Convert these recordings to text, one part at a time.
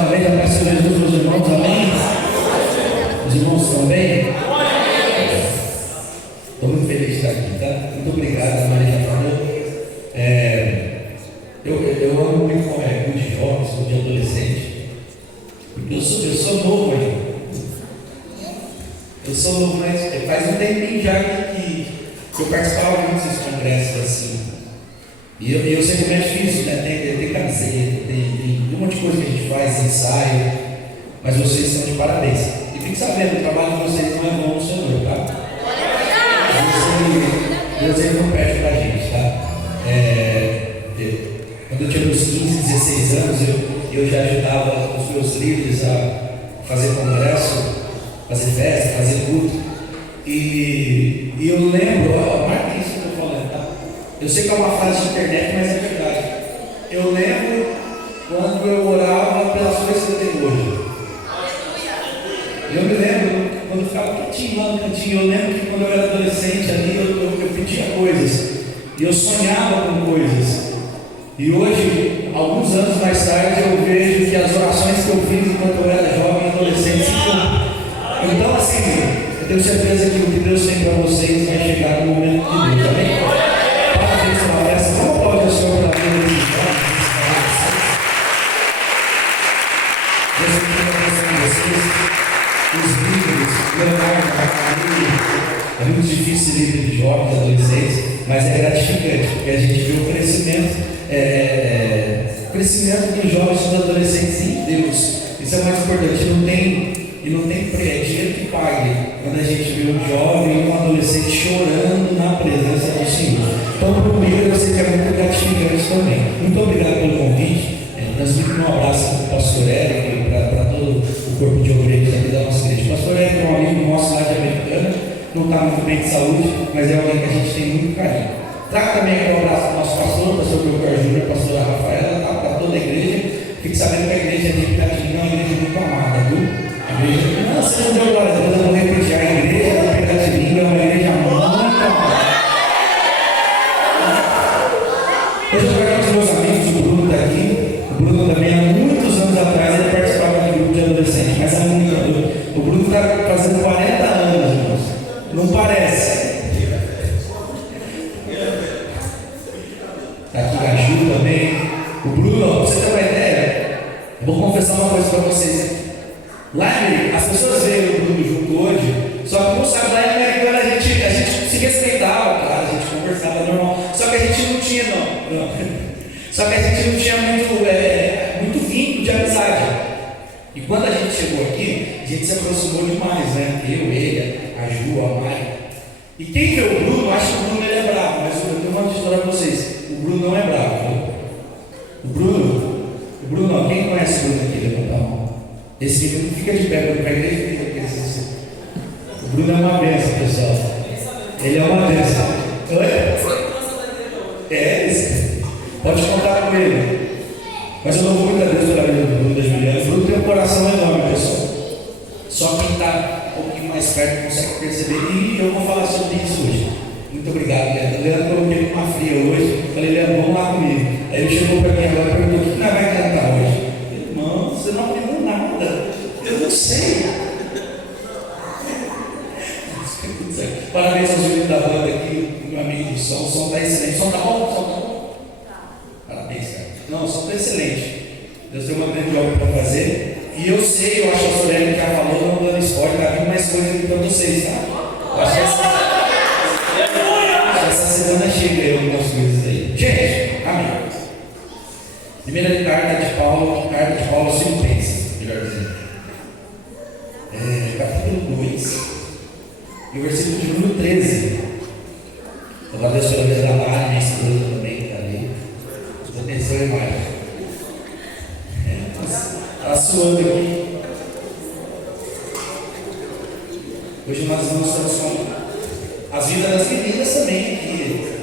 uma vez a paz de Jesus, meus irmãos, amém? Os irmãos estão bem? Estou muito feliz de estar aqui, tá? Muito obrigado, a Maria falou. Eu amo muito grupo de jovens, grupo de adolescente, porque eu sou novo ainda. Eu sou novo, mas faz um tempinho já que eu participava de muitos congressos assim. E eu sei como é difícil, né? Tem camiseta, tem um monte de coisa que a gente faz, ensaio, mas vocês estão de parabéns. E fique sabendo, o trabalho de vocês não é bom no Senhor, tá? Deus ele não perde pra gente, tá? Quando eu tinha uns 15, 16 anos, eu já ajudava os meus líderes a fazer congresso, fazer festa, fazer culto. E eu lembro, marca isso que eu estou falando, tá? Eu sei que é uma frase de internet, mas é verdade. Eu lembro quando eu orava pelas coisas que eu tenho hoje. Eu me lembro quando eu ficava quietinho lá no cantinho. Eu lembro que quando eu era adolescente ali, eu pedia coisas. E eu sonhava com coisas. E hoje, alguns anos mais tarde, eu vejo que as orações que eu fiz enquanto eu era jovem e adolescente se cumprem. Então, assim, eu tenho certeza que o que Deus tem para vocês vai chegar no momento de Deus, amém? Parabéns pela festa. Como pode o Senhor pela vida desses jovens? Deus tem vocês, os líderes, Leonardo, a família. É muito difícil ser líder de jovens, adolescentes, mas é gratificante, porque a gente vê o crescimento dos jovens e dos adolescentes em Deus. Isso é o mais importante. Não tem dinheiro que pague quando a gente vê um jovem e um adolescente chorando na presença do Senhor. Então, primeiro, eu sei que é muito gratificante também. Muito obrigado pelo convite. Transmito um abraço para o pastor Érico e para todo o corpo de obreiros aqui da nossa igreja. O pastor Érico é um amigo nosso lá de Americana, não está muito bem de saúde, mas é alguém que a gente tem muito carinho. Traga também aqui um abraço para o nosso pastor Belcar Júnior, a pastora Rafaela, tá? Para toda a igreja. Fique sabendo que a igreja de Piratininga é uma igreja muito amada, viu? A igreja, não, você não deu glória a Deus, eu vou repetir, a igreja de Piratininga é uma igreja muito amada. Hoje eu quero com os meus amigos, o Bruno está aqui. O Bruno também, há muitos anos atrás, ele participava de grupo de adolescente, mas há muito tempo. O Bruno está fazendo 40 anos, irmãos. Não parece. Está aqui a Ju também. O Bruno, para você ter uma ideia, eu vou confessar uma coisa para vocês. Lá as pessoas veem o Bruno junto hoje, só que não sabe, lá em Americana a gente se respeitava, claro, a gente conversava normal, só que a gente não tinha, Só que a gente não tinha muito vínculo de amizade. E quando a gente chegou aqui, a gente se aproximou demais, né? Eu, ele, a Ju, a Mai. E quem vê o Bruno, acha que o Bruno ele é bravo, mas eu tenho uma história para vocês. O Bruno não é bravo. O Bruno, quem conhece o Bruno aqui? Levanta a mão. Esse menino fica de pé, para a igreja fica aqui. O Bruno é uma bênção, pessoal. Ele é uma bênção. Esse. Pode contar com ele. Mas eu louvo muito a Deus pela vida do Bruno da Juliana. O Bruno tem um coração enorme, pessoal. Só quem está um pouquinho mais perto consegue perceber. E eu vou falar sobre isso hoje. Muito obrigado, Leandro. O Leandro colocou uma fria hoje. Eu falei, Leandro, vamos lá comigo. Aí ele chegou para mim agora e perguntou: o que nós vamos cantar hoje? Irmão, você não aprendeu nada. Eu não sei. Parabéns aos meninos da banda aqui, meu amigo do som. O som está excelente. O som está bom? O som está bom? Parabéns, cara. Não, o som está excelente. Deus tem uma grande obra para fazer. E eu sei, eu acho que a Soraya que já falou, não dando spoiler, está vindo mais coisa aqui para vocês, tá? Eu acho que essa semana chega aí algumas coisas aí. Gente, amém. Primeira carta de Paulo aos Filipenses, melhor dizendo. Capítulo 2, e o versículo de número 13. Eu agradeço pela vida da Mari, minha esposa também, que está ali. Atenção, Mari. Está suando aqui. Hoje nós estamos com as vidas das meninas também aqui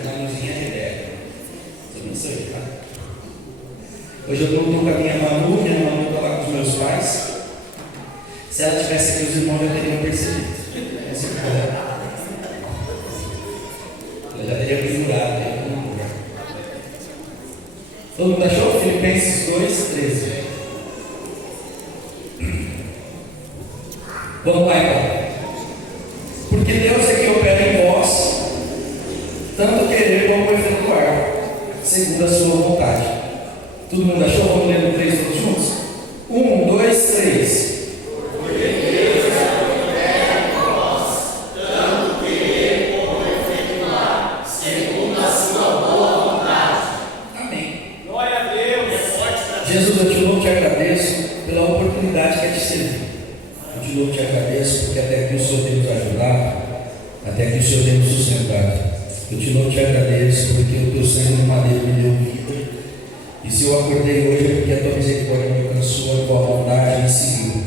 na luzinha de ideia. Sobre isso aí, tá? Hoje eu estou com a minha Manu está lá com os meus pais. Se ela tivesse aqui, os irmãos já teriam percebido. Ela já teria pendurado. Todo mundo achou? Filipenses 2, 13. Vamos lá então. Porque Deus é que opera em vós, tanto querer como efetuar, segundo a sua vontade. Todo mundo achou? Vamos ler no 3 todos juntos? 1, 2, 3. Jesus, eu te louvo e te agradeço pela oportunidade que é te servir. Eu te louvo e te agradeço porque até aqui o Senhor tem nos ajudado, até aqui o Senhor tem nos sustentado. Eu te louvo e te agradeço porque o teu sangue de madeira me deu vida. E se eu acordei hoje é porque a tua misericórdia me alcançou, a tua bondade me seguiu.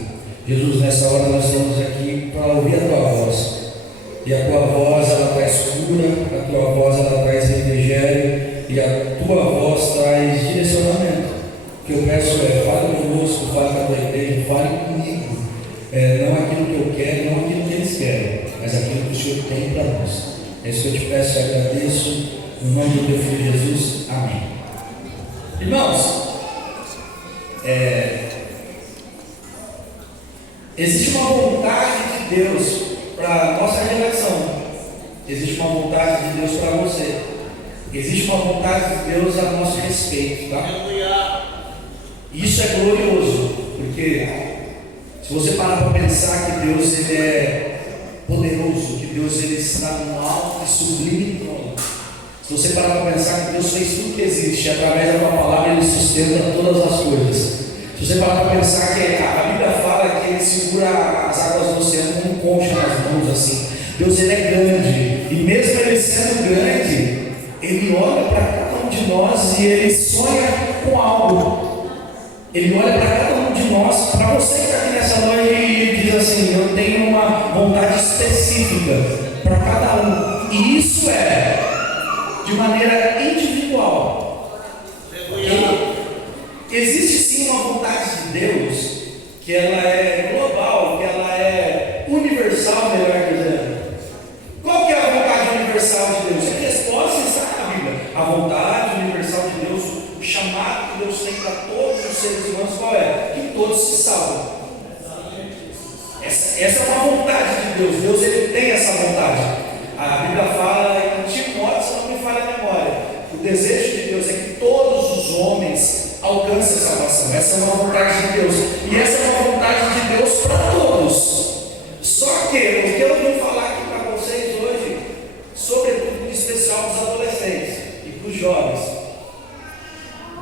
Jesus, nessa hora nós estamos aqui para ouvir a tua voz. E a tua voz ela traz cura, a tua voz ela traz refrigério e a tua voz traz direcionamento. O que eu peço é, fale conosco, fale com a tua igreja, fale comigo. Não aquilo que eu quero, não aquilo que eles querem, mas aquilo que o Senhor tem para nós. É isso que eu te peço e agradeço, no nome do teu Filho Jesus. Amém. Irmãos, existe uma vontade de Deus para a nossa geração. Existe uma vontade de Deus para você. Existe uma vontade de Deus a nosso respeito, tá? Isso é glorioso, porque se você parar para pensar que Deus ele é poderoso, que Deus ele está no alto e sublime trono. Se você parar para pensar que Deus fez tudo que existe, através da tua palavra ele sustenta todas as coisas. Se você parar para pensar que a Bíblia fala que ele segura as águas do oceano com um concha nas mãos assim. Deus ele é grande, e mesmo ele sendo grande, ele olha para cada um de nós e ele sonha com algo. Ele olha para cada um de nós, para você que está aqui nessa noite e diz assim: eu tenho uma vontade específica para cada um, e isso é de maneira individual. Existe sim uma vontade de Deus que ela é global, que ela é universal, melhor dizendo. Qual que é a vontade universal de Deus? A resposta está na Bíblia. A vontade universal de Deus, o chamado que Deus tem para todos os seres humanos, qual é? Que todos se salvem. Essa é uma vontade de Deus. Deus ele tem essa vontade. A Bíblia fala em Timóteo, se não me falha a memória, o desejo de Deus é que todos os homens alcancem a salvação. Essa é uma vontade de Deus. E essa é uma vontade de Deus para todos. Só que o que eu vim falar aqui para vocês hoje, sobretudo em especial para os adolescentes e para os jovens,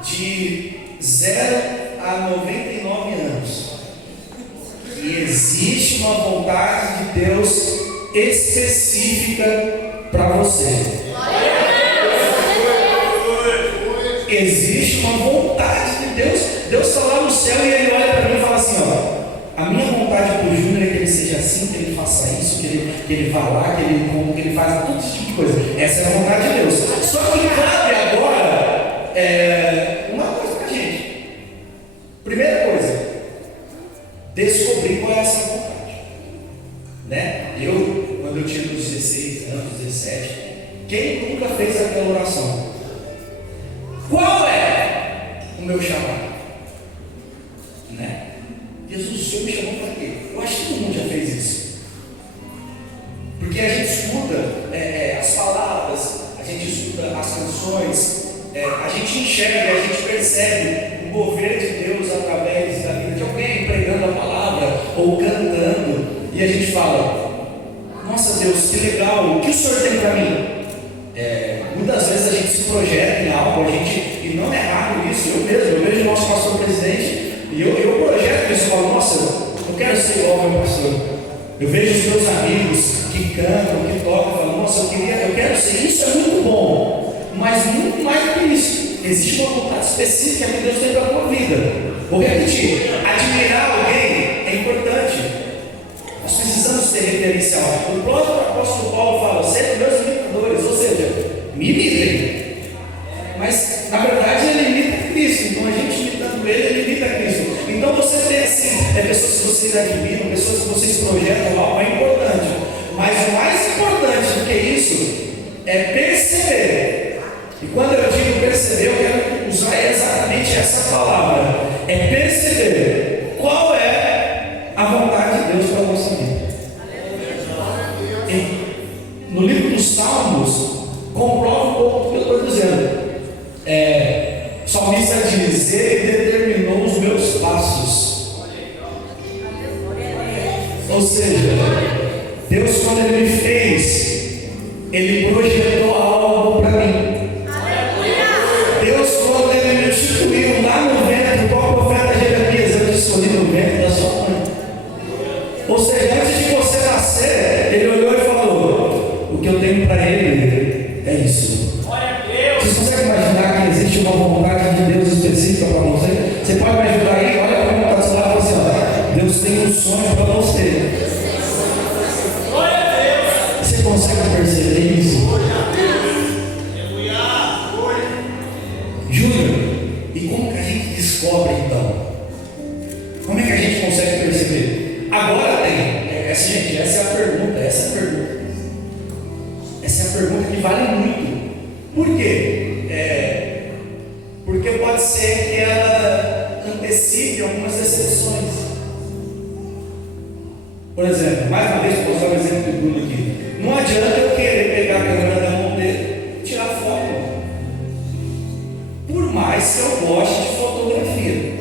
de 0 a 99 anos, que existe uma vontade de Deus específica para você. Existe uma vontade de Deus. Deus está lá no céu e ele olha para mim e fala assim: ó, a minha vontade para o Júnior é que ele seja assim, que ele faça isso, que ele vá lá, que ele faça todo esse tipo de coisa. Essa é a vontade de Deus. Só que cabe agora uma coisa para a gente. Primeira coisa, descobrir qual é essa vontade, né? Quando eu tinha 16 anos, 17, quem nunca fez aquela oração? Qual é o meu chamado? Né? Jesus, o Senhor me chamou para quê? Eu acho que todo mundo já fez isso. Porque a gente escuta as palavras, a gente escuta as canções, a gente enxerga, a gente percebe o mover de Deus através da vida de alguém pregando a palavra ou cantando, e a gente fala: nossa Deus, que legal, o que o Senhor tem para mim? Muitas vezes a gente se projeta em algo, e não é errado isso. Eu vejo o nosso pastor presidente e eu projeto isso. Eu falo: nossa, eu quero ser igual ao meu pastor. Eu vejo os meus amigos que cantam, que tocam, eu falo: nossa, eu quero ser. Isso é muito bom, mas muito mais do que isso, existe uma vontade específica que Deus tem para a tua vida. Vou repetir: admirar alguém é importante. Nós precisamos ter referencial. O próprio apóstolo Paulo fala: sejam meus imitadores, ou seja, me imitem. Mas na verdade ele imita Cristo, então a gente imitando ele imita Cristo. Então você tem assim, pessoas que vocês admiram, pessoas que vocês projetam algo, é importante. Mas o mais importante do que isso é perceber. E quando eu digo perceber, eu quero usar exatamente essa palavra: é perceber qual é a vontade de Deus para a nossa vida. no livro dos Salmos, comprova um pouco do que eu estou dizendo. O salmista diz: Ele determinou os meus passos. Ou seja, Deus, quando Ele me fez, Ele projetou algo para mim. Deus, quando Ele me instituiu lá no ventre, qual o profeta Jeremias, eu te escolhi no ventre da sua mãe. Ou seja, antes de você nascer, Ele olhou e falou: o que eu tenho para Ele é isso. Você consegue imaginar que existe uma vontade de Deus específica para você? Você pode me ajudar aí? Olha para quem está do lado e fala assim: ó, Deus tem um sonho para você. Você consegue perceber isso? Júnior, e como que a gente descobre então? Como é que a gente consegue perceber? Agora tem. Gente, essa é a pergunta. Essa é a pergunta que vale muito. Por quê? Porque pode ser que ela antecipe algumas decepções. Por exemplo, mais uma vez, vou usar o exemplo do Bruno aqui. Não adianta eu querer pegar a câmera da mão dele e tirar foto. Por mais que eu goste de fotografia.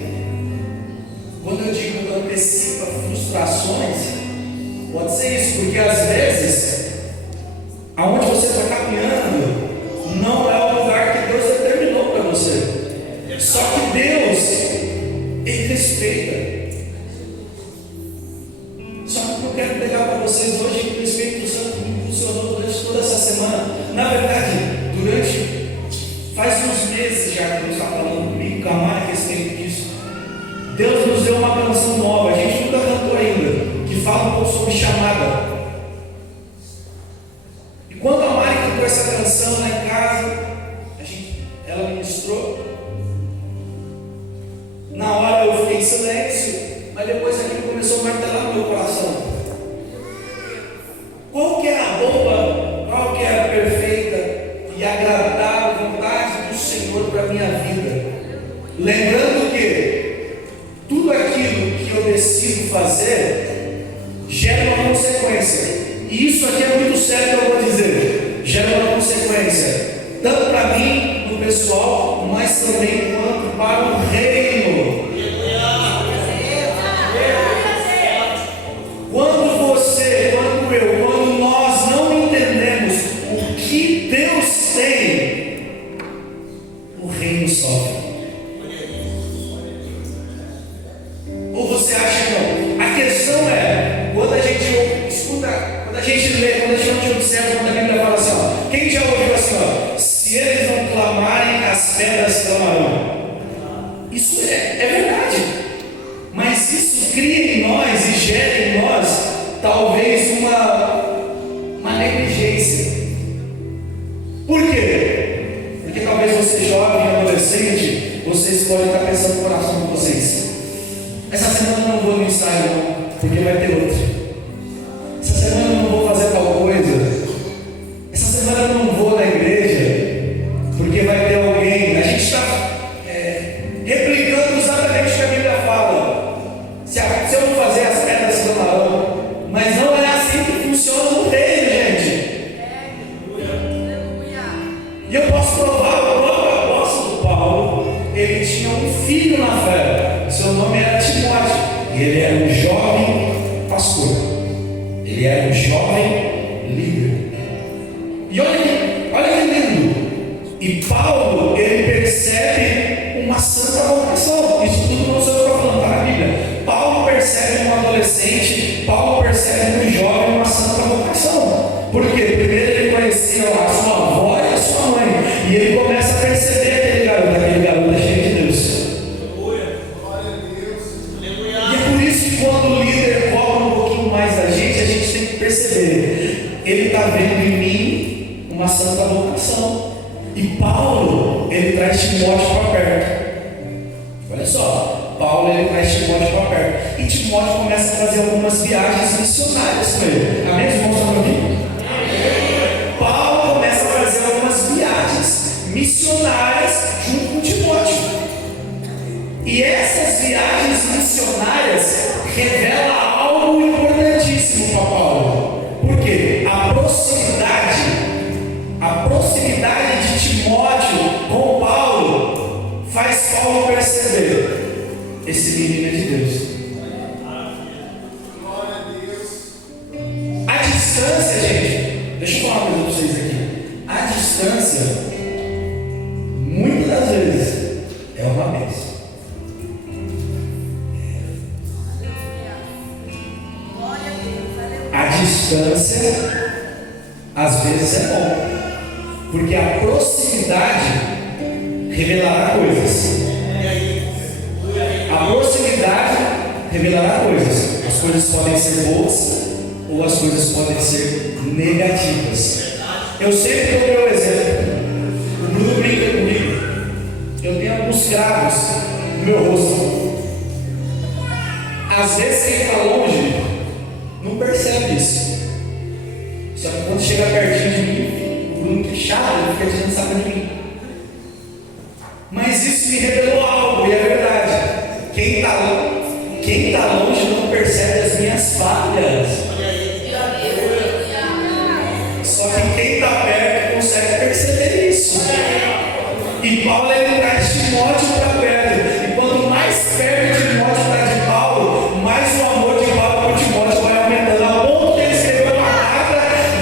Quando eu digo que antecipa frustrações, pode ser isso, porque às vezes, aonde você está caminhando, não é o lugar que Deus determinou para você. Só que Deus, Ele respeita. Só que eu quero pegar para vocês hoje que o Espírito Santo me impulsionou durante toda essa semana. Na verdade, faz uns meses já que Deus está falando comigo, Camara, a respeito disso. Deus nos deu uma canção nova, a gente nunca cantou ainda, que fala um pouco sobre chamada. E quando a Mari cantou essa canção lá em casa, ela ministrou. Na hora eu fiquei em silêncio, mas depois aquilo começou a martelar no meu coração. Qual que é a boa, qual que é a perfeita e agradável vontade do Senhor para a minha vida? Lembrando que tudo aquilo que eu decido fazer gera uma consequência. E isso aqui é muito sério que eu vou dizer. Gera uma consequência, tanto para mim, no pessoal, mas também quanto para o reino. Quando você, quando eu, quando nós não entendemos o que Deus tem, o reino sofre. Ou você acha que não? A questão é, quando a gente escuta, quando a gente lê, quando a gente observa, quando a Bíblia fala assim, ó, quem já ouviu assim, ó, se eles não clamarem, as pedras clamarão. Isso é verdade. Mas isso cria em nós e gera em nós talvez uma negligência. Por quê? Porque talvez você jovem, adolescente, vocês podem estar pensando no coração de vocês: essa semana eu não vou no ensaio não, porque vai ter outro. Essa semana eu não vou fazer tal coisa. Essa semana eu não vou na igreja, porque vai ter alguém. A gente está replicando exatamente o que a Bíblia fala. Se eu não fazer, as pedras clamarão. Mas não é assim que funciona no reino, gente. E eu posso provar, o próprio apóstolo Paulo, ele tinha um filho na fé. Seu nome era Timóteo. E ele era um jovem pastor. Ele era um jovem líder. E olha que lindo. E Paulo, ele percebe uma santa vocação. Isso tudo não sou eu que estou falando, está na Bíblia. Paulo percebe um adolescente, Paulo percebe um jovem uma santa vocação. Por quê? Primeiro ele conhecia a sua avó e a sua mãe. E ele começa a perceber aquele garoto é cheio de Deus. E é por isso que quando o líder cobra um pouquinho mais da gente, a gente tem que perceber. Ele está vendo em mim uma santa vocação. E Paulo, ele traz Timóteo para perto. Olha só, Paulo, ele traz Timóteo para perto. E Timóteo começa a fazer algumas viagens missionárias com ele. Amém? Os irmãos estão ouvindo? Paulo começa a fazer algumas viagens missionárias junto com Timóteo. E essas viagens missionárias revelam algo importantíssimo para Paulo. Por quê? A esse menino é de Deus. A distância, gente, deixa eu falar uma coisa para vocês aqui. A distância, muitas das vezes, é uma bênção. A distância, às vezes, é bom, porque a proximidade revelará coisas. A proximidade revelará coisas. As coisas podem ser boas ou as coisas podem ser negativas. Eu sempre dou meu exemplo. O Bruno brinca comigo. Eu tenho alguns cravos no meu rosto. Às vezes quem está longe não percebe isso. Só que quando chega pertinho de mim, o Bruno que chato, ele fica tirando saco de mim. Mas isso me revelou algo, e é verdade. Quem está longe não percebe as minhas falhas. Só que quem está perto consegue perceber isso. E Paulo ele traz Timóteo para perto. E quanto mais perto Timóteo está de Paulo, mais o amor de Paulo por Timóteo vai aumentando. A ponto de ele escrever uma carta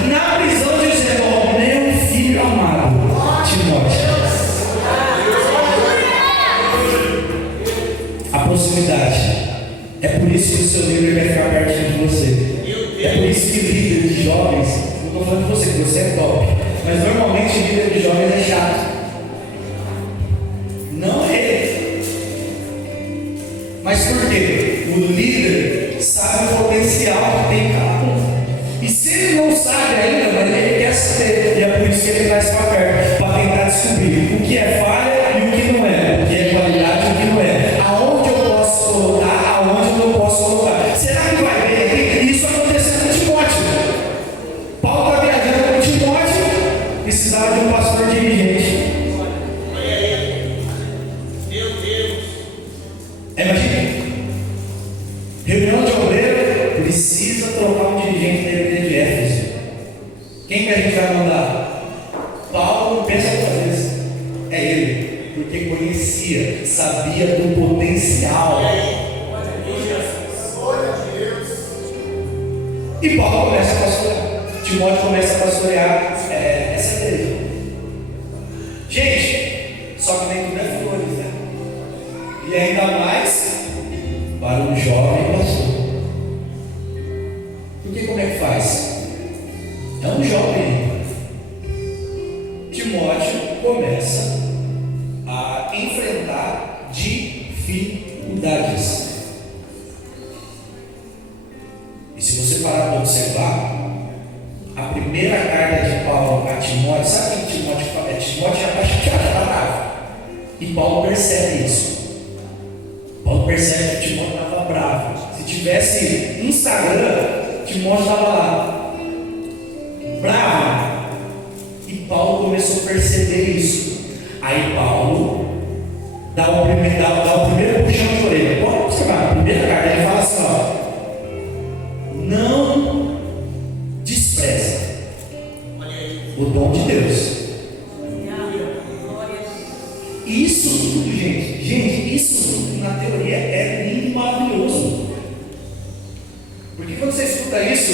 na prisão dizendo: ó, meu filho amado, Timóteo. A proximidade. É por isso que o seu líder vai ficar pertinho de você. É por isso que líder de jovens, não estou falando de você, que você é top, mas normalmente o líder de jovens é chato. Não é ele. Mas por quê? O líder sabe o potencial que tem cada um. E se ele não sabe ainda, mas ele quer saber, e é por isso que ele traz para perto, para tentar descobrir o que é falha e o que não é, o que é qualidade e o que não é, aonde eu posso colocar, aonde eu não posso colocar. Será que vai bem aqui? Isso aconteceu com Timóteo. Paulo está viajando com Timóteo, precisava de um pastor dirigente. Imagina, reunião de obreiro, precisa trocar um dirigente da igreja de Éfeso. Quem que a gente vai mandar? Paulo pensa duas vezes. É ele, porque conhecia, sabia do potencial. E Paulo começa a pastorear. Timóteo começa a pastorear essa igreja. Gente, só que nem tudo é flores, né? E ainda mais para um jovem pastor. Porque como é que faz? É um jovem. Timóteo começa a enfrentar dificuldades. E se você parar para observar, a primeira carta de Paulo a Timóteo, sabe o que Timóteo fala? Timóteo já está chateado, está bravo. E Paulo percebe isso. Paulo percebe que Timóteo estava bravo. Se tivesse Instagram, Timóteo estava lá, bravo. E Paulo começou a perceber isso. Aí Paulo dá o primeiro puxão de orelha. Pode observar, a primeira carta ele fala assim: ó, não despreze o dom de Deus. Isso tudo, gente, isso tudo na teoria é lindo e maravilhoso. Porque quando você escuta isso,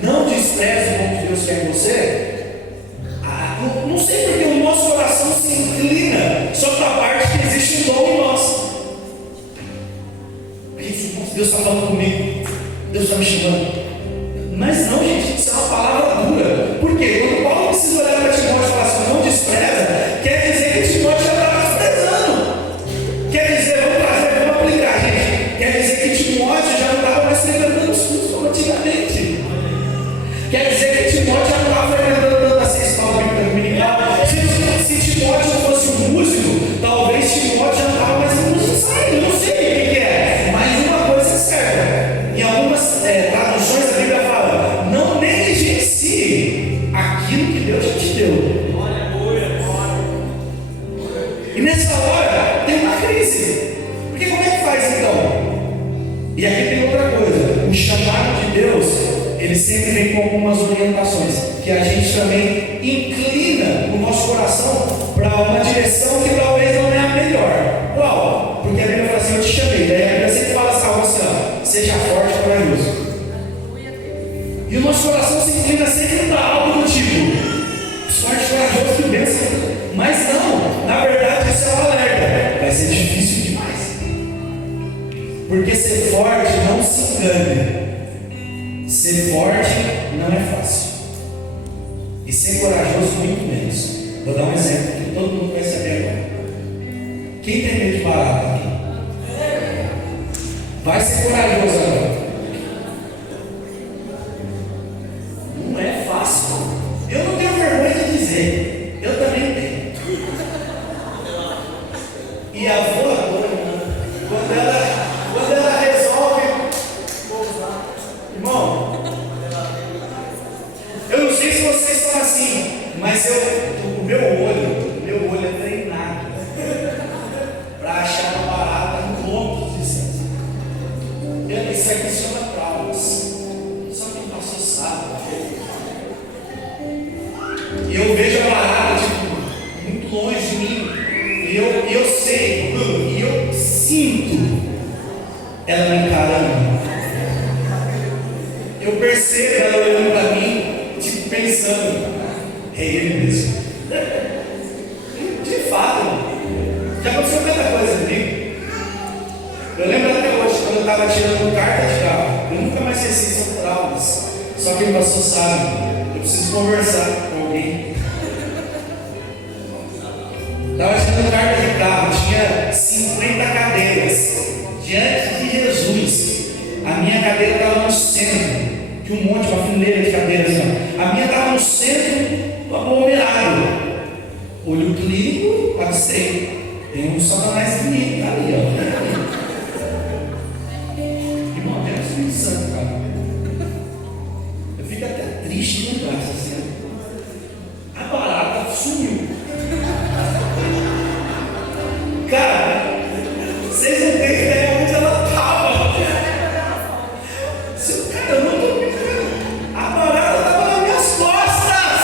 não despreze o dom de Deus que é em você. Não sei porque o nosso coração se inclina só para a parte que existe um dom em nós. Deus está falando comigo, Deus está me chamando. Mas não, gente, isso é uma palavra dura. Por quê? Quando Paulo precisa olhar para Timóteo e falar assim: não despreza, quer dizer que Timóteo já estava desprezando. Quer dizer, vamos aplicar, gente. Quer dizer que Timóteo já não estava mais frequentando os cursos como antigamente. Quer dizer que Timóteo já não estava frequentando a escola dominical. Se Timóteo fosse um músico, talvez Timóteo já não estava mais em música. Eu não sei o que é, mas uma coisa é certa. Em algumas traduções a Bíblia fala: não negligencie aquilo que Deus já te deu. E nessa hora tem uma crise. Porque como é que faz então? E aqui tem outra coisa: o chamado de Deus, ele sempre vem com algumas orientações que a gente também inclina o nosso coração para uma direção que talvez não é a melhor. Qual? Porque a Bíblia fala assim: eu te chamei, daí seja forte e corajoso. E o nosso coração se inclina sempre para algo do tipo: forte e corajoso, que bênção. Mas não, na verdade isso é um alerta. Vai ser difícil demais. Porque ser forte, não se engane, ser forte não é fácil. E ser corajoso muito menos. Vou dar um exemplo que todo mundo vai saber agora. Quem tem medo de barata aqui? Vai ser corajoso agora. Não é fácil. Eu não tenho vergonha de dizer. Eu também tenho. E a voadora, quando ela resolve pousar, irmão, eu não sei se vocês são assim, mas o meu olho é treinado para achar uma barata em quilômetros de distância. Isso aqui se chama traumas. Só quem passou sabe. E eu vejo a barata muito longe de mim. E eu sei, e eu sinto ela me encarando. Eu percebo ela olhando para mim, pensando, é ele mesmo. De fato, já aconteceu tanta coisa comigo. Eu lembro até hoje, quando eu estava tirando carta de carro, eu nunca mais esqueci, são traumas. Só quem passou sabe, eu preciso conversar com alguém. Estava tirando carta de carro, tinha 50 cadeiras. Diante de Jesus, a minha cadeira estava no centro. Tinha um monte, uma fileira de cadeiras. A minha estava no centro do aglomerado. Olho clínico, abstei. Tem um satanás bonito ali, ó. Irmão, é o Espírito Santo, cara. Eu fico até triste de lembrar essa cena. A barata sumiu. Cara, vocês não têm ideia onde ela estava. Cara, eu não estou brincando. A barata estava nas minhas costas.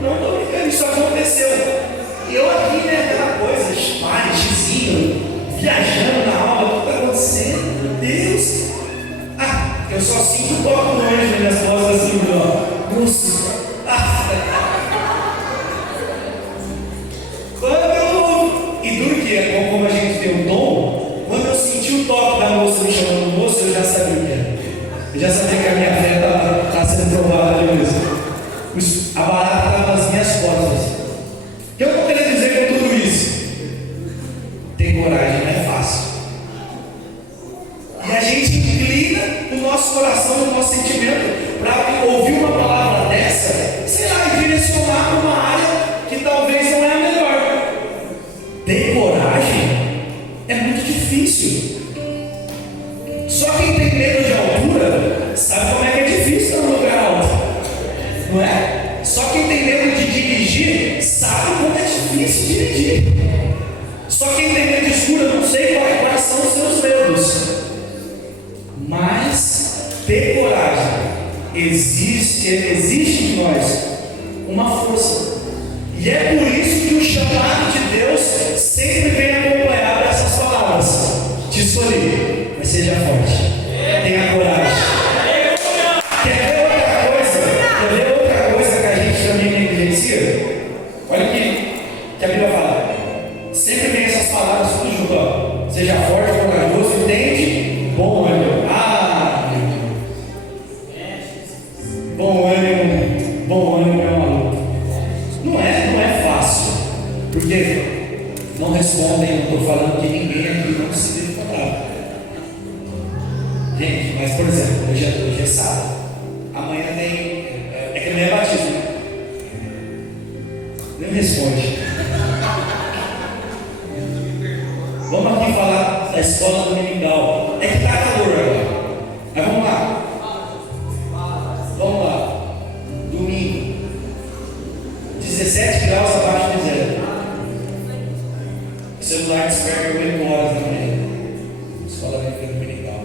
Não estou brincando, isso aconteceu. E eu aqui, né, aquela coisa, xizinho, viajando na aula, o que está acontecendo? Meu Deus. Eu só sinto um toque longe nas minhas costas assim, ó. Nossa. E duro que é, como a gente tem um dom, quando eu senti o toque da moça me chamando moça, eu já sabia o que era. Eu já sabia que a minha fé estava sendo provada ali mesmo. A barata estava nas minhas costas. O que eu estou querendo dizer com tudo isso? Ter coragem não é fácil. E a gente inclina o nosso coração e o nosso sentimento para ouvir uma palavra dessa, sei lá, e direcionar para uma área que talvez não é a melhor. Ter coragem é muito difícil. Só quem tem medo de altura sabe como é que é difícil estar num lugar alto, não é? Só quem tem medo de dirigir sabe como é difícil dirigir. Só quem tem medo de escuro, não sei quais são os seus medos, mas ter coragem existe de nós uma força. E é por isso que o chamado de Deus sempre vem acompanhado dessas palavras: te escolhi, mas seja forte, tenha coragem. Quer ver outra coisa que a gente também negligencia? Olha aqui, que a Bíblia fala. Sempre vem essas palavras tudo junto, ó. Seja forte, corajoso, entende? Bom ânimo. Bom ânimo é uma luta. Não é fácil. Porque não respondem, não estou falando que ninguém aqui não se deve comprar. Gente, mas por exemplo, hoje é sábado. Amanhã tem. É que amanhã é batismo, né? Nem responde. Vamos aqui falar da escola dominical. É que está calor agora. Mas vamos lá. Domingo. 17 graus abaixo de zero. O celular desperta 8 horas da manhã. Escola dominical.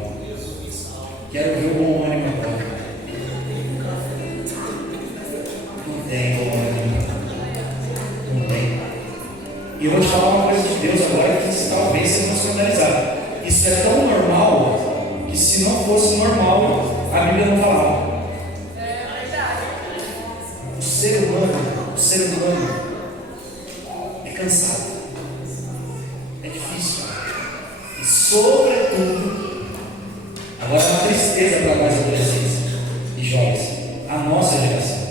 Quero ver o bom ânimo agora. Não tem bom ânimo. Não tem. E eu vou te falar uma coisa de Deus agora que talvez você não se escandalizar. Isso é tão normal que se não fosse normal, a Bíblia não falava. O ser humano é cansado, é difícil, e sobretudo, agora é uma tristeza para nós adolescentes e jovens, a nossa geração.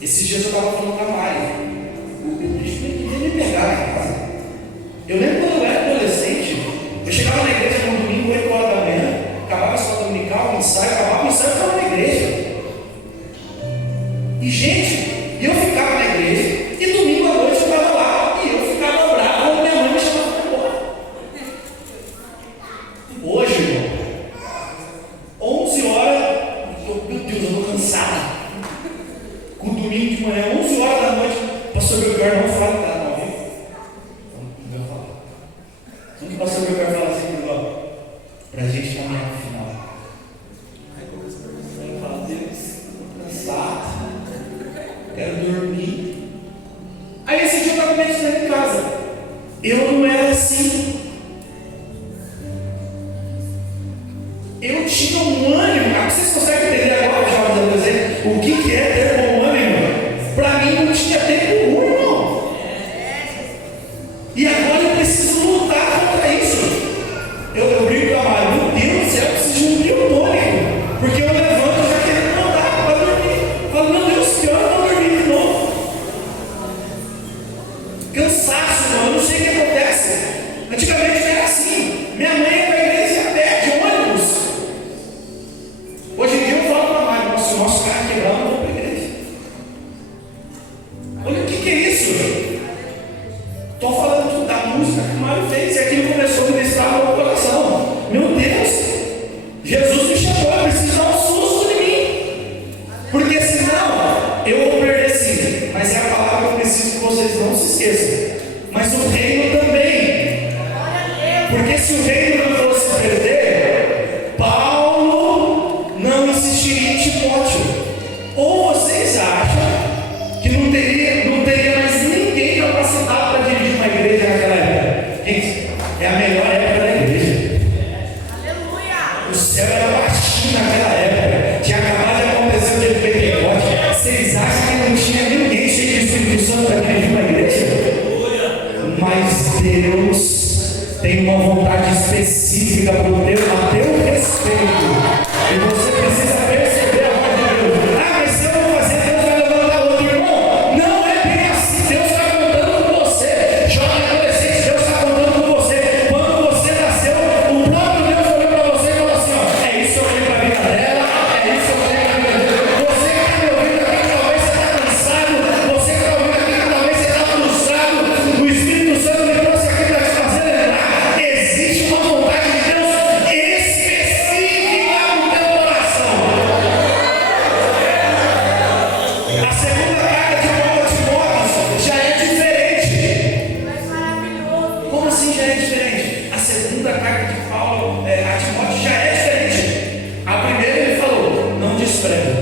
Esses dias eu estava falando com a Mari, o bicho nem queria me pegar em casa. Eu lembro quando eu era adolescente, eu chegava na igreja no domingo, 8 horas da manhã, acabava a escola dominical, o ensaio, acabava o ensaio, eu estava na igreja. E gente, eu ficava na igreja, e domingo à noite eu estava lá, e eu ficava bravo quando minha mãe me chamava para embora. Hoje, irmão, 11 horas, meu Deus, eu estou cansado. Com domingo de manhã, 11 horas da noite, pastor Belgar não fala nada, não, viu? Não vai falar. Quando o pastor Belgar fala assim, irmão, para a gente caminhar no final. Aí começa a perguntar, eu falo, Deus, estou cansado, quero dormir. Aí esse dia eu estava meditando em casa. Eu não era assim. Eu tinha um ânimo. Vocês conseguem entender agora, jovens adolescentes, o que é ter bom ânimo? Para mim não tinha tempo ruim, não. E agora eu preciso lutar contra isso. Eu brinco com a Mari, meu Deus do céu, eu preciso de um biotônico, porque eu levanto já querendo mandar para dormir. Eu falo, meu Deus, que hora eu vou dormir de novo? Cansaço, mano, eu não sei o que acontece. Antigamente era assim. Minha mãe ia para a igreja a pé, de ônibus. Hoje em dia eu falo para a Mari, se o nosso carro quebrar, eu não vou para a igreja. Olha o que é isso? Estou falando da música que o Mário fez e aquilo começou a ministrar no meu coração. Meu Deus, Jesus me chamou, eu preciso dar um susto em mim. Porque senão eu vou perder sim. Mas é a palavra que eu preciso que vocês não se esqueçam. Mas o reino também. Porque se o reino não fosse perder, Paulo não insistiria em Timóteo. Ou vocês acham que não teria mais ninguém capacitado para dirigir uma igreja naquela época? Gente, é a melhor época da igreja. Aleluia! O céu era baixinho naquela época. Tinha acabado de acontecer o dia do Pentecoste. Vocês acham que não tinha ninguém cheio de Espírito Santo para dirigir uma igreja? Mas Deus tem uma vontade específica a teu respeito. E você precisa perceber a voz de Deus. Ah, mas se eu não fazer, Deus vai levantar outro. Irmão, não é bem assim. Deus está contando com você. Jovem adolescente, Deus está contando com você. Quando você nasceu, o próprio Deus olhou para você e falou assim, ó, é isso que eu tenho para a vida dela, é isso que eu tenho para a vida dela. Você que está me ouvindo aqui, que talvez você está cansado, você que está ouvindo aqui, que talvez você está frustrado, o Espírito Santo me trouxe aqui para te fazer lembrar. Existe uma vontade de Deus específica no teu coração. A segunda carta de Paulo a Timóteo já é diferente. Como assim já é diferente? A segunda carta de Paulo a Timóteo já é diferente. A primeira ele falou, não despreza.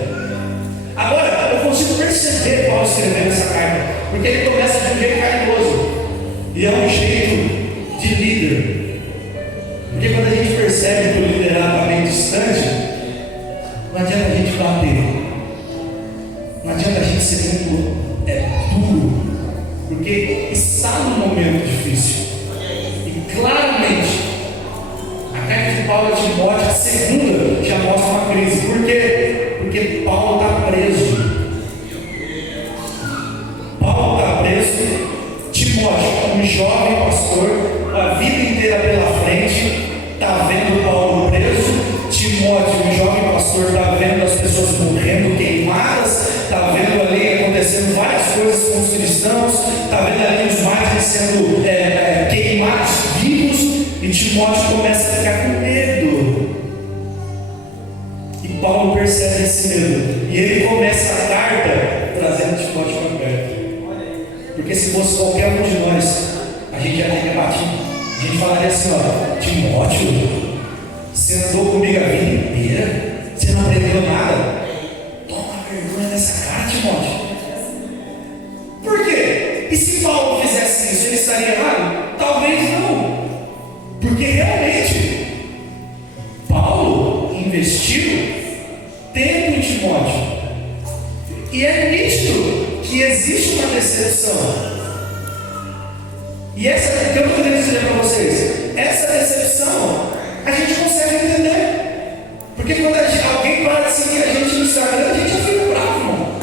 Agora, eu consigo perceber Paulo escrevendo essa carta, porque ele começa de um jeito carinhoso. E é um jeito de líder. Porque quando a gente percebe que o liderado está bem distante, não adianta a gente bater. Não adianta a gente ser muito duro. Porque está num momento difícil. E claramente, a carta de Paulo a Timóteo, a segunda, já mostra uma crise. Por quê? Porque Paulo está preso. Paulo está preso. Timóteo, um jovem pastor, a vida inteira pela frente, está vendo Paulo preso. Timóteo, um jovem pastor, está vendo as pessoas morrendo, queimadas, está vendo ali acontecendo várias coisas com os cristãos, está vendo ali os mártires sendo queimados vivos, e Timóteo começa a ficar com medo. E Paulo percebe esse medo, e ele começa a carta trazendo Timóteo para perto. Porque se fosse qualquer um de nós, a gente já teria batido. A gente falaria assim, ó, Timóteo, você andou comigo a vida inteira, você não aprendeu nada. Toma vergonha dessa cara, Timóteo. Por quê? E se Paulo fizesse isso, ele tempo em Timóteo. E é nítido que existe uma decepção. E essa que eu queria dizer para vocês, essa decepção a gente consegue entender. Porque quando alguém para de seguir a gente no Instagram, a gente já fica bravo, irmão.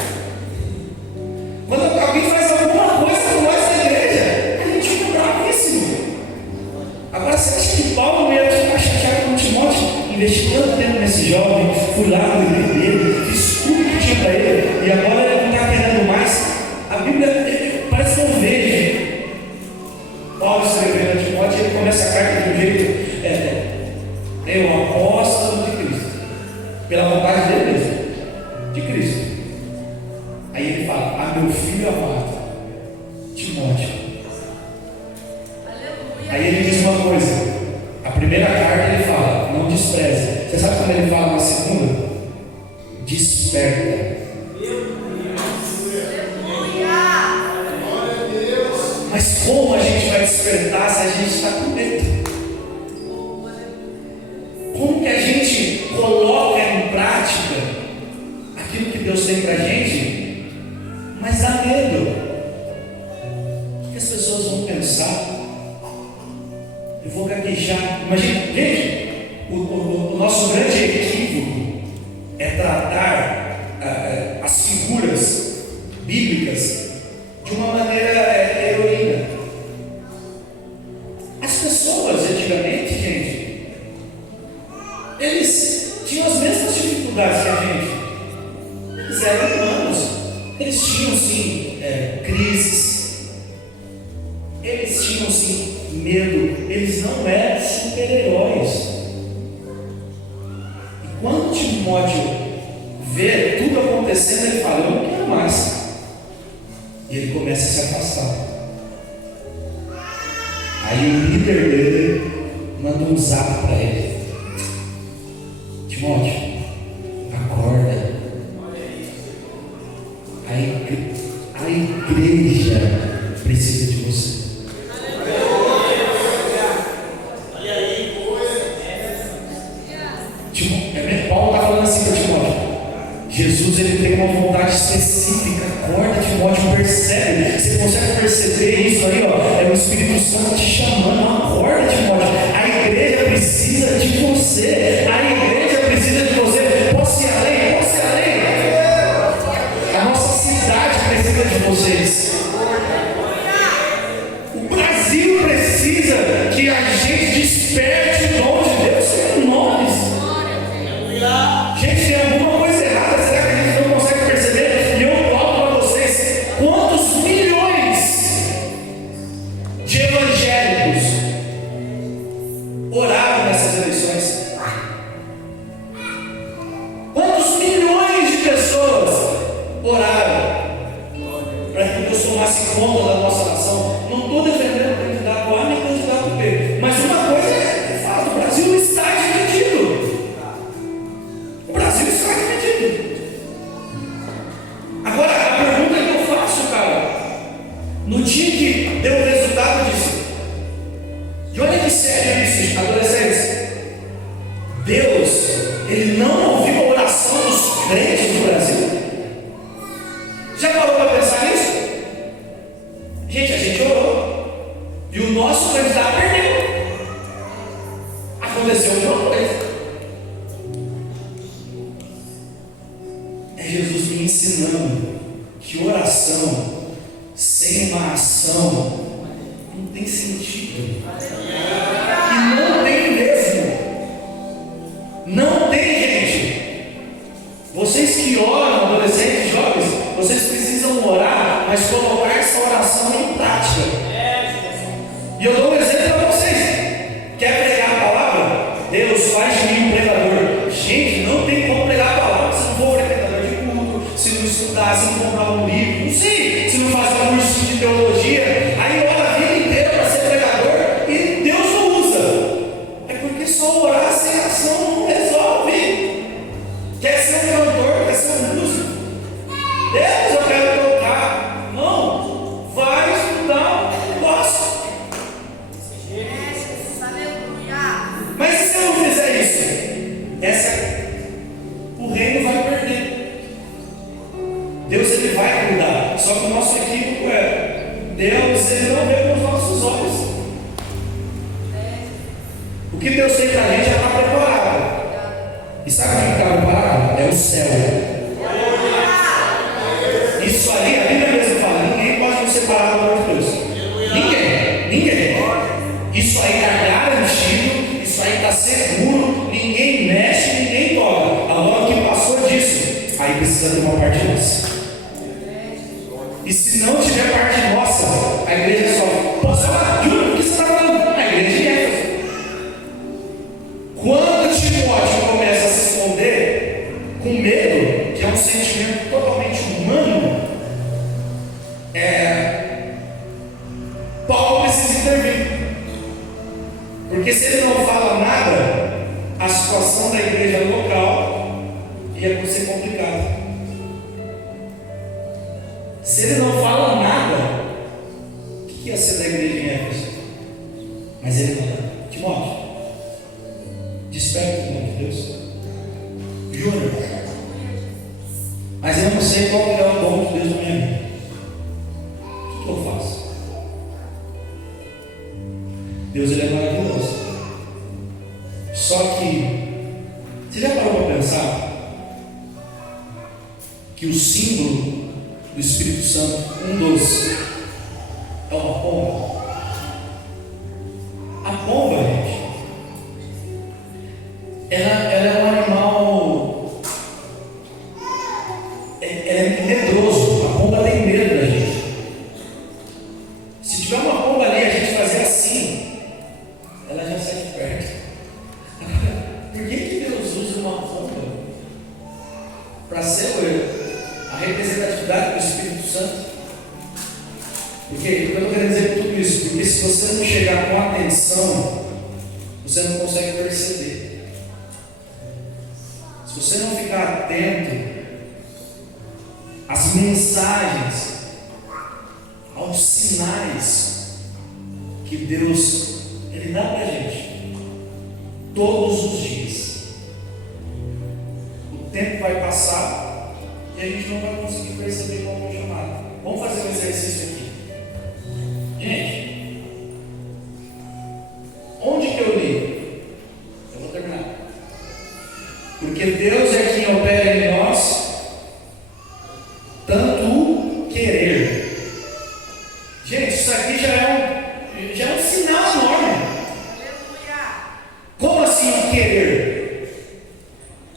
Quando alguém faz alguma coisa com nós na igreja, a gente fica bravíssimo. Agora você acha que Paulo mesmo está chateado com Timóteo? Investi tanto tempo nesse jovem, fui lá no livro dele, fiz tudo que tinha para ele, e agora ele não está querendo mais. A Bíblia parece que não vejo. Paulo escrevendo a Timóteo, ele começa a carta de um jeito, eu apóstolo de Cristo, pela vontade dele mesmo, de Cristo. Aí ele fala, meu filho amado, Timóteo. Aí ele diz uma coisa, a primeira carta ele fala, não despreze. Você sabe como ele fala na segunda? Desperta. Mas como a gente vai despertar se a gente está com medo? Como que a gente coloca em prática aquilo que Deus tem para a gente, mas dá medo? O que as pessoas vão pensar? Eu vou gaguejar. Imagina, gente, o nosso grande equívoco é tratar as figuras bíblicas de uma maneira heroína. As pessoas antigamente, gente, eles tinham as mesmas dificuldades que a gente. Eles eram humanos. Eles tinham sim crises. Eles tinham sim medo. Eles não eram super-heróis. E quando Timóteo vê tudo acontecendo, ele fala, eu não quero mais. E ele começa a se afastar. Aí o líder dele manda um zap para ele. Timóteo, acorda. A igreja precisa de você. Paulo está falando assim para Timóteo. Jesus ele tem uma vontade específica. Acorda, Timóteo, percebe. Você consegue perceber isso aí? É o Espírito Santo te chamando. Acorda, Timóteo. A igreja precisa de você. A igreja precisa de você. Posso ir além? Posso ir além? A nossa cidade precisa de vocês. O Brasil precisa que a gente desperte o dom de Deus sem nomes. Gente, tem alguma coisa errada. Será que a gente não consegue perceber? E eu falo para vocês, quantos milhões de evangélicos oraram nessas eleições? Quantos milhões de pessoas oraram para que Deus tomasse conta da nossa nação? Não estou defendendo o candidato A nem o candidato B, mas uma coisa é fato: o Brasil está dividido. O Brasil está dividido. Agora, a pergunta que eu faço, cara, no dia que deu o resultado disso, e olha que sério isso, adolescentes, Deus, Ele não ouviu a oração dos crentes do Brasil. Já parou para pensar nisso? Gente, a gente orou e o nosso candidato perdeu. Aconteceu uma coisa. É Jesus me ensinando que oração sem uma ação não tem sentido. E não tem mesmo. Não tem, gente. Vocês que oram, adolescentes, jovens, vocês precisam orar, mas colocar essa oração em prática. E eu dou um exemplo para vocês. Quer pregar a palavra? Deus, faz de mim um pregador. Gente, não tem como pregar a palavra se não for pregador de culto, se não estudar, se não comprar um livro, não sei, se não faz um curso de teologia. Aí ora a vida inteira para ser pregador e Deus não usa. É porque só orar sem ação não resolve. Quer ser um cantor, quer ser um músico? Deus, eu quero tocar. Não, vai estudar um negócio. Mas se eu não fizer isso, o reino vai Deus ele vai cuidar. Só que o nosso equívoco é: Deus ele não vê com os nossos olhos. O que Deus tem para a gente já está preparado. E sabe o que está preparado? É o céu. Isso aí, a Bíblia mesmo fala: ninguém pode nos separar do amor de Deus. Ninguém. Isso aí está garantido, isso aí está seguro, ninguém mexe, ninguém toca. Agora o que passou disso, aí precisa ter uma parte nossa. E se não tiver parte nossa, a igreja só. Posso falar? Júlio, o que você está falando? A igreja de Éfeso. Quando Timóteo começa a se esconder, com medo, que é um sentimento totalmente humano, Paulo precisa intervir. Porque se ele não fala nada, a situação da igreja local ia ser complicada. Se ele não fala nada, o que ia ser da igreja em Éfeso? Mas ele fala: Timóteo, desperta o nome de Deus. Júnior, mas eu não sei qual é o dom de Deus na minha vida. O que eu faço? Deus ele é maravilhoso. Só que, você já parou para pensar que o símbolo do Espírito Santo, um dos, é uma pomba? A pomba, gente, ela é um animal, ela é medroso. A pomba tem medo da gente. Se tiver uma pomba ali, a gente fazer assim, ela já sai de perto. Por que Deus usa uma pomba para ser a representatividade do Espírito Santo? Porque eu estou querendo dizer tudo isso, porque se você não chegar com atenção, você não consegue perceber. Se você não ficar atento às mensagens, aos sinais que Deus ele dá para a gente todos os dias, o tempo vai passar e a gente não vai conseguir perceber qual é o chamado. Vamos fazer um exercício aqui. Gente, onde que eu li? Eu vou terminar. Porque Deus é quem opera em nós tanto o querer. Gente, isso aqui já é um sinal enorme. Como assim o querer?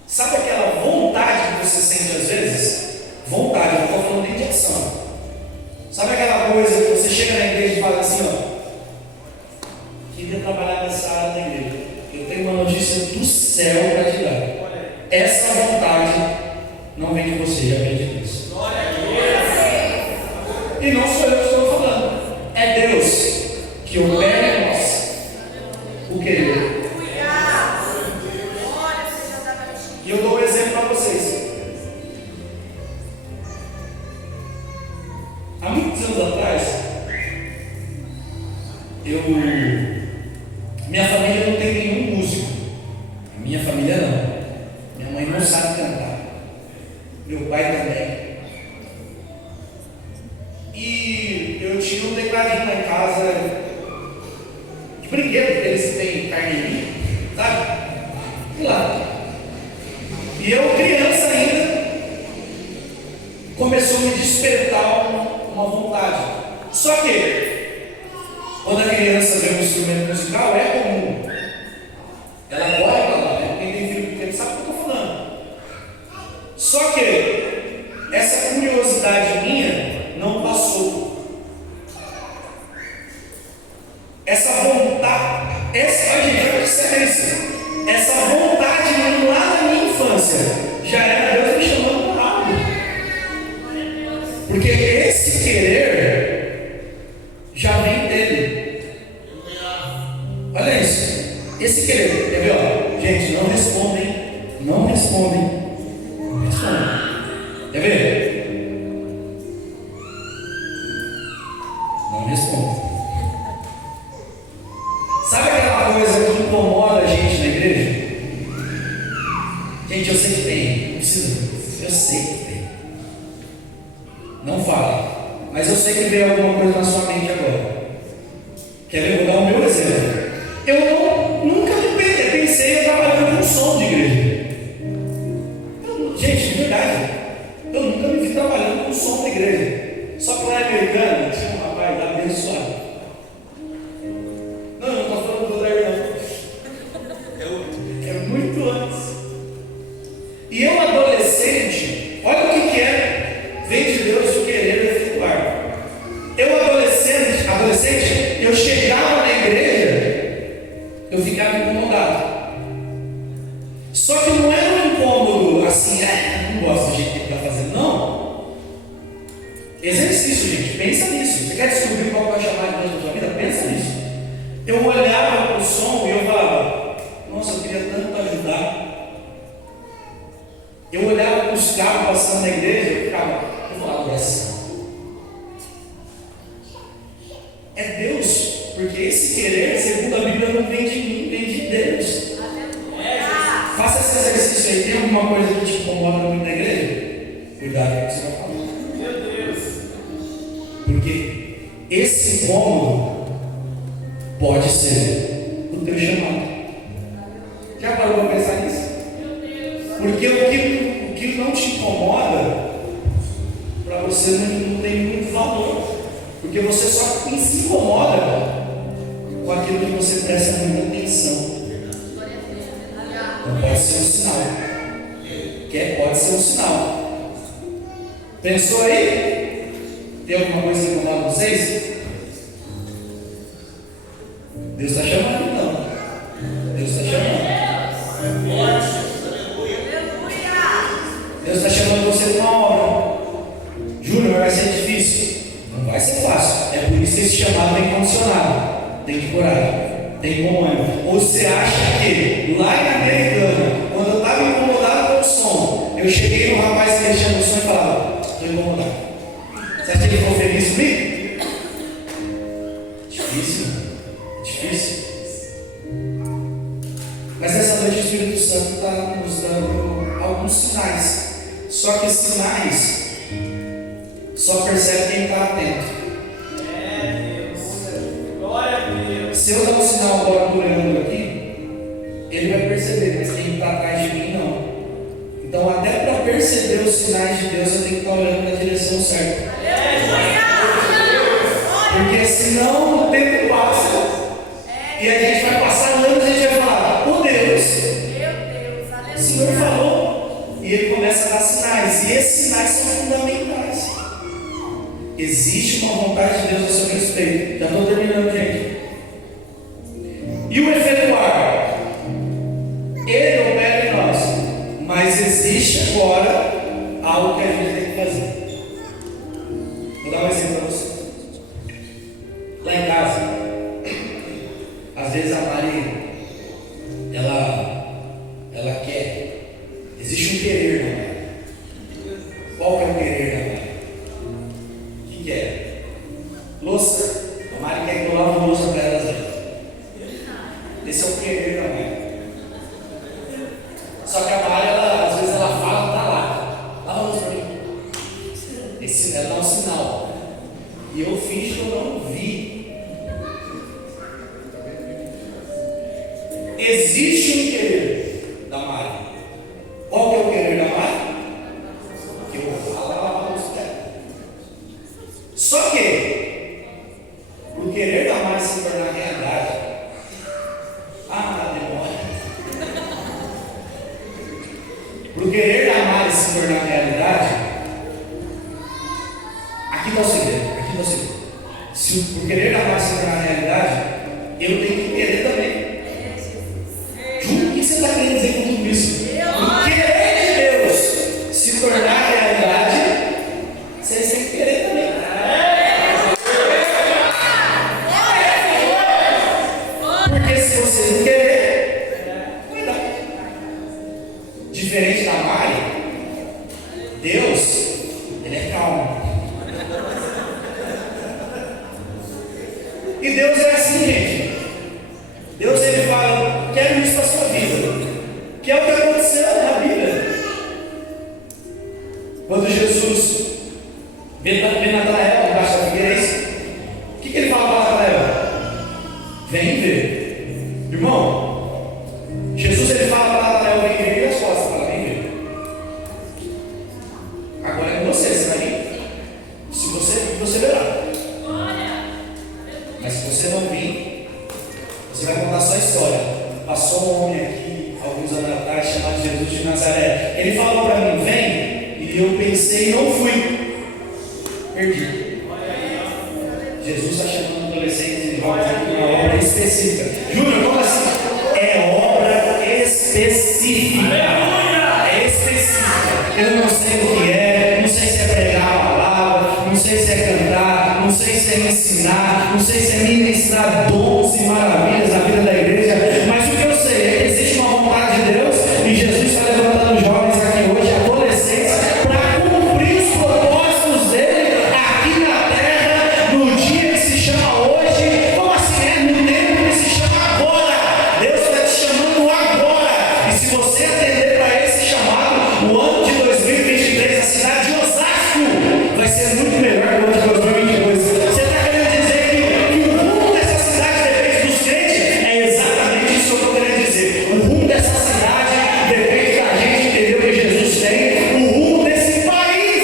Sabe aquela vontade que você sente às vezes? Vontade, não estou falando nem de ação. Sabe aquela coisa que você chega na igreja e fala assim: ó, queria trabalhar nessa área da igreja. Eu tenho uma notícia do céu para te dar. Essa vontade não vem de você, já vem de Deus. E não sou eu que estou falando. É Deus que opera em nós o querer. E eu dou um exemplo para vocês. Há muitos anos atrás, minha família não tem nenhum músico. Minha família não. Minha mãe não sabe cantar. Meu pai também. E eu tinha um tecladinho lá em casa de brinquedo, que eles têm carneirinho, sabe? E lá. E eu, criança ainda, começou a me despertar uma vontade. Só que, quando a criança vê um instrumento musical, é comum. Ela corre para lá, né? Quem tem filho pequeno sabe o que eu estou falando. Só que, essa curiosidade minha não passou. Essa vontade, essa vontade lá na minha infância, já era Deus me chamando para algo. Porque esse querer já vem dele. Olha isso. Esse querer, quer ver? Ó, gente, não respondem. Não respondem. Não respondem. Quer ver? Não respondem. Sabe aquela coisa que incomoda a gente na igreja? Gente, eu sei que tem. Não precisa. Eu sei que tem. Não fala. Mas eu sei que veio alguma coisa na sua mente agora. Quer ver? Vou dar o meu exemplo. Eu nunca pensei em trabalhar com som de igreja. Gente, de verdade, eu nunca me vi trabalhando com som de igreja. Só que lá em Americana tinha um rapaz lá abençoado. Não estou falando do Léo, não. É muito antes. E eu, adolescente, olha o que é: vem de Deus o querer efetuar. Eu, adolescente, eu chegava na igreja, eu ficava incomodado. Só que não era um incômodo assim, não gosto do jeito que ele está fazendo, não. Exercício, gente, pensa nisso. Você quer descobrir qual vai chamar de Deus na sua vida? Pensa nisso. Eu olhava para o som e eu falava: nossa, eu queria tanto ajudar. Eu olhava para os carros passando na igreja e eu falava: oração. É Deus, porque esse querer, segundo a Bíblia, não vem de mim, vem de Deus. Faça esse exercício aí. Tem alguma coisa que te incomoda muito na igreja? Cuidado com o que você vai falar. Meu Deus. Porque esse incômodo pode ser o teu chamado. Já parou para pensar nisso? Porque o que não te incomoda, para você não tem muito valor. Porque você só se incomoda com aquilo que você presta muita atenção. Então pode ser um sinal. Pode ser um sinal. Pensou aí? Tem alguma coisa que incomoda vocês? Deus está chamando, então. Deus está chamando. Deus está chamando você para uma obra. Júnior, vai ser difícil? Não vai ser fácil. É por isso que esse chamado tem condicionado. Tem que coragem. Tem bom ânimo. Ou você acha que lá em Americana, quando eu estava incomodado com o som, eu cheguei no rapaz que mexia no som e falava: estou incomodado. Você acha que ele ficou feliz comigo? Difícil. Difícil. Mas essa noite o Espírito Santo está nos dando alguns sinais. Só que sinais só percebe quem está atento. Se eu dar um sinal agora do Leandro aqui, ele vai perceber, mas quem está atrás de mim não. Então, até para perceber os sinais de Deus, eu tenho que estar olhando na direção certa. Porque senão o tempo passa e a gente vai passar anos e a gente vai falar: oh Deus, o Senhor falou. E ele começa a dar sinais, e esses sinais são fundamentais. Existe uma vontade de Deus a seu respeito. Já estou terminando, gente. E o efetuar, ele opera em nós, mas existe agora algo que a gente tem que fazer. Vou dar um exemplo para você. Lá em casa, às vezes a Mari, ela quer, existe um querer na Mari. Qual que é o querer da Mari? O que é? Louça. A Mari quer que eu lave louça para ela às vezes. Esse é o querer da mãe. Só que a Mari, às vezes ela fala, tá lá. Lava a louça para mim. Ela dá um sinal. E eu finjo que eu não vi. Existe um querer da Mari. Qual que é o querer da Mari? Que eu vou falar, lavar a louça dela. Só que o querer da Mari se tornar realidade, para o querer da Mari se tornar realidade, aqui está o segredo. Se o querer da Mari se tornar realidade, eu tenho que querer também. Juro, o que você está querendo dizer com tudo isso? O querer de Deus se tornar realidade, vocês têm que querer também. Porque se vocês não querer, vai dar. Diferente da Mari, Deus, ele é calmo. E Deus é assim, gente. Deus, ele fala: quero isso para a sua vida. Que é o que aconteceu na Bíblia. Quando Jesus Vê Natanael embaixo da figueira, é isso? O que ele fala para Natanael? Vem ver. Irmão, Jesus ele fala para Natanael, vem ver, e as costas, fala, vem ver. Agora é com você vai vir. Se você verá. Mas se você não vir, você vai contar a sua história. Passou um homem aqui, alguns anos atrás, chamado Jesus de Nazaré. Ele falou para mim, vem, e eu pensei e não fui. Perdi. Jesus está chamando adolescentes de volta aqui uma obra específica. Júnior, como assim? É obra específica. É específica. Eu não sei o que é, não sei se é pregar a palavra, não sei se é cantar, não sei se é ensinar, não sei se é ministrar dons e maravilhas na vida da igreja, mas o que eu sei é que existe uma vontade de Deus e Jesus está levantando jovens aqui hoje, adolescentes, para cumprir os propósitos dele aqui na terra, no dia que se chama hoje. Como assim? É no tempo que se chama agora. Deus está te chamando agora, e se você atender para esse chamado, o ano de 2023, a cidade de Osasco vai ser muito melhor que o ano de 2022. Você está querendo dizer que o rumo dessa cidade depende dos crentes? É exatamente isso que eu estou querendo dizer. O rumo dessa cidade depende da gente entender o que Jesus tem. O rumo desse país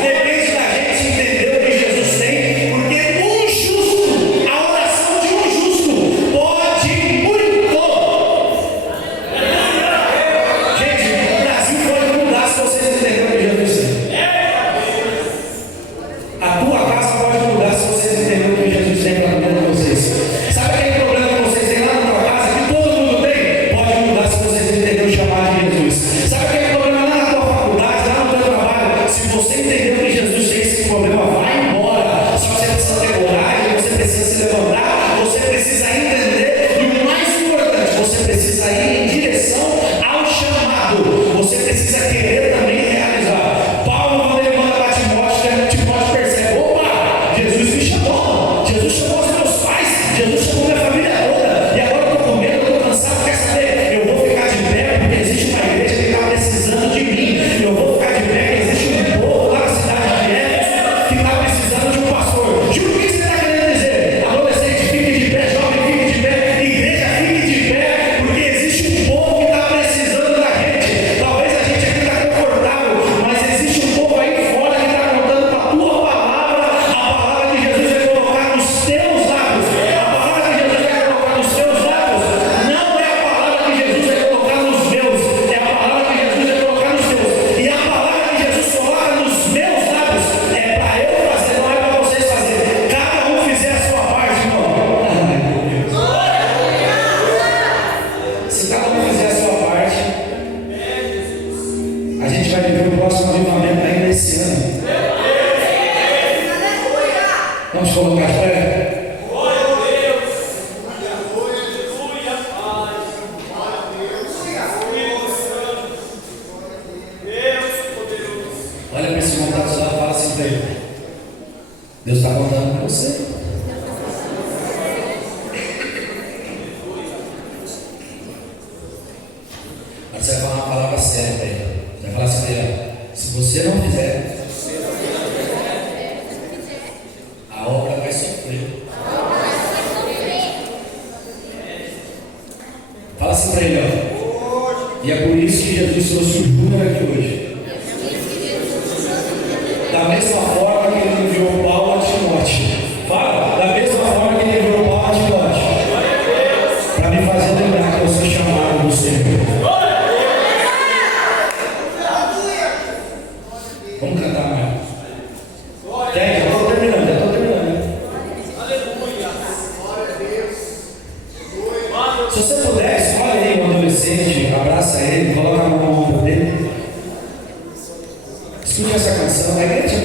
depende da gente entender o que Jesus tem. Porque um justo, a oração de um justo pode muito. Gente, o Brasil pode mudar se vocês entenderem o que Jesus tem. A tua casa pode mudar se vocês entenderem o que Jesus tem para a vida de vocês. Sabe aquele problema que vocês têm lá na tua casa, que todo mundo tem? Pode mudar se vocês entenderem o chamado de Jesus. Sabe aquele problema lá na tua faculdade, lá no teu trabalho? Se você entender o que Jesus tem, esse problema vai embora. Só que você precisa ter coragem, você precisa se levantar, você precisa entender. E o mais importante, você precisa ir em direção ao chamado. Você precisa querer também realizar. Paulo, quando ele manda para Timóteo percebe: opa, Jesus me chamou, Jesus chamou os meus pais, Jesus chamou minha família toda, e agora eu estou com medo, eu estou cansado. Quer saber? Eu vou ficar de pé porque existe uma igreja que está precisando de mim. Eu vou ficar de pé porque existe um povo lá na cidade de Éfeso que está precisando de um pastor. Juro, o que você está querendo dizer? Adolescente, fique de pé, jovem, fique de pé, igreja, fique de pé, porque existe um povo que está precisando da gente. Talvez a gente aqui está confortável, mas existe um povo aí fora que está contando com a tua palavra, a palavra que Jesus vai colocar nos teus lábios. A palavra que Jesus vai colocar nos teus lábios não é a palavra que Jesus vai colocar nos meus, é a palavra que Jesus vai colocar nos teus. E a palavra que Jesus coloca nos meus lábios é para eu fazer, não é para vocês fazerem. Cada um fizer a sua parte, irmão. Ai, meu Deus. Se cada um fizer a sua parte, a gente vai viver o próximo avivamento ainda esse ano. Vamos colocar de pé? Olha para esse irmão que está do seu lado e fala assim para ele: Deus está contando com você. Mas você vai falar uma palavra séria para ele. Você vai falar assim para ele: se você não fizer, a obra vai sofrer. Fala assim para ele, ó. E é por isso que Jesus trouxe o Júnior aqui hoje. Da mesma forma que ele enviou Paulo a Timóteo. Fala, da mesma forma que ele enviou Paulo a Timóteo. Para me fazer lembrar que eu sou chamado do Senhor. Vamos cantar mais. Gente, já estou terminando. Se você puder, escolhe aí um adolescente, abraça ele, coloca a mão no ombro dele. Escute essa canção, a igreja